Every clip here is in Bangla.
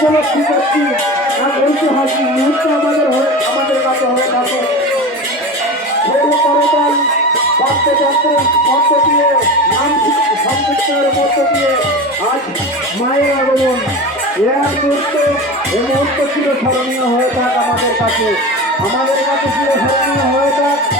করছি আর ঐতিহাসিক মুহূর্ত আমাদের হয়ে, আমাদের কাছে হয়ে থাকে। করতাল বাদ্যযন্ত্রের মধ্য দিয়ে নাম দিয়ে আজ মায়ের আগমন। এর মুহূর্ত এই মুহূর্ত ছিল স্মরণীয় হয়ে থাক আমাদের কাছে। আমাদের কাছে ছিল স্মরণীয় হয়ে থাক।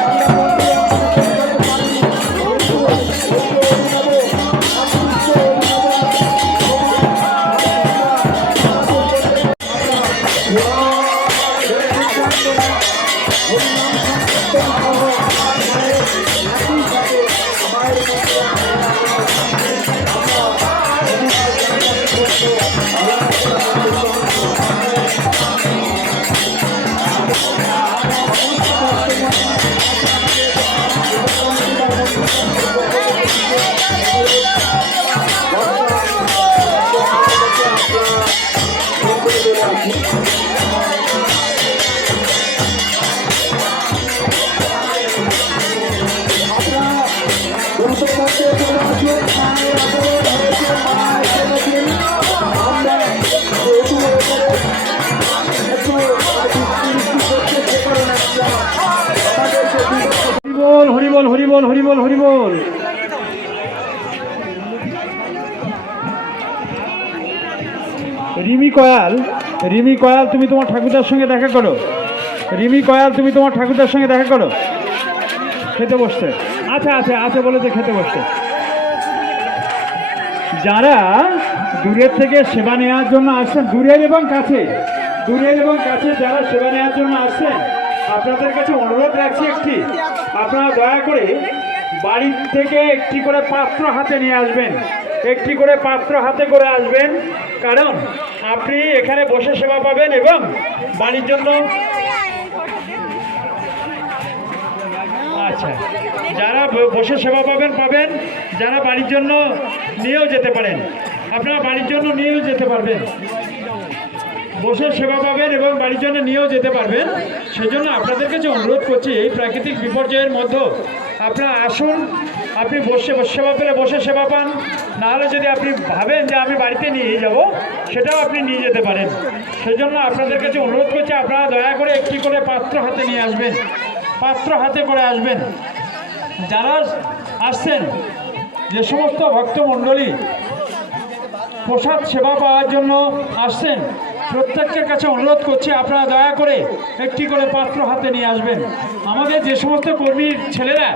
হরিবল হরিবল হরিবল হরিবল হরিবল। রিমি কয়াল রিমি কয়াল, তুমি তোমার ঠাকুরদার সঙ্গে দেখা করো। রিমি কয়াল, তুমি তোমার ঠাকুরদার সঙ্গে দেখা করো। খেতে বসতে। আচ্ছা আচ্ছা আছে বলেছে খেতে বসতে। যারা দূরের থেকে সেবা নেওয়ার জন্য আসছেন, দূরের এবং কাছে, দূরের এবং কাছে যারা সেবা নেওয়ার জন্য আসছেন, আপনাদের কাছে অনুরোধ রাখছি একটি। আপনারা দয়া করে বাড়ির থেকে একটি করে পাত্র হাতে নিয়ে আসবেন। একটি করে পাত্র হাতে করে আসবেন। কারণ আপনি এখানে বসে সেবা পাবেন এবং বাড়ির জন্য আচ্ছা যারা বসে সেবা পাবেন পাবেন। যারা বাড়ির জন্য নিয়েও যেতে পারেন। আপনারা বাড়ির জন্য নিয়েও যেতে পারবেন। বসে সেবা পাবেন এবং বাড়ির জন্য নিয়েও যেতে পারবেন। সেজন্য আপনাদের কাছে অনুরোধ করছি, এই প্রাকৃতিক বিপর্যয়ের মধ্যে আপনারা আসুন, আপনি বসে বসে সেবা পেলে বসে সেবা পান। নাহলে যদি আপনি ভাবেন যে আমি বাড়িতে নিয়ে যাব, সেটাও আপনি নিয়ে যেতে পারেন। সেজন্য আপনাদের কাছে অনুরোধ করছি, আপনারা দয়া করে একটি করে পাত্র হাতে নিয়ে আসবেন। পাত্র হাতে করে আসবেন। যারা আসছেন, যে সমস্ত ভক্তমণ্ডলী প্রসাদ সেবা পাওয়ার জন্য আসছেন প্রত্যেকের কাছে অনুরোধ করছি, আপনারা দয়া করে একটি করে পাত্র হাতে নিয়ে আসবেন। আমাদের যে সমস্ত কর্মীর ছেলেরা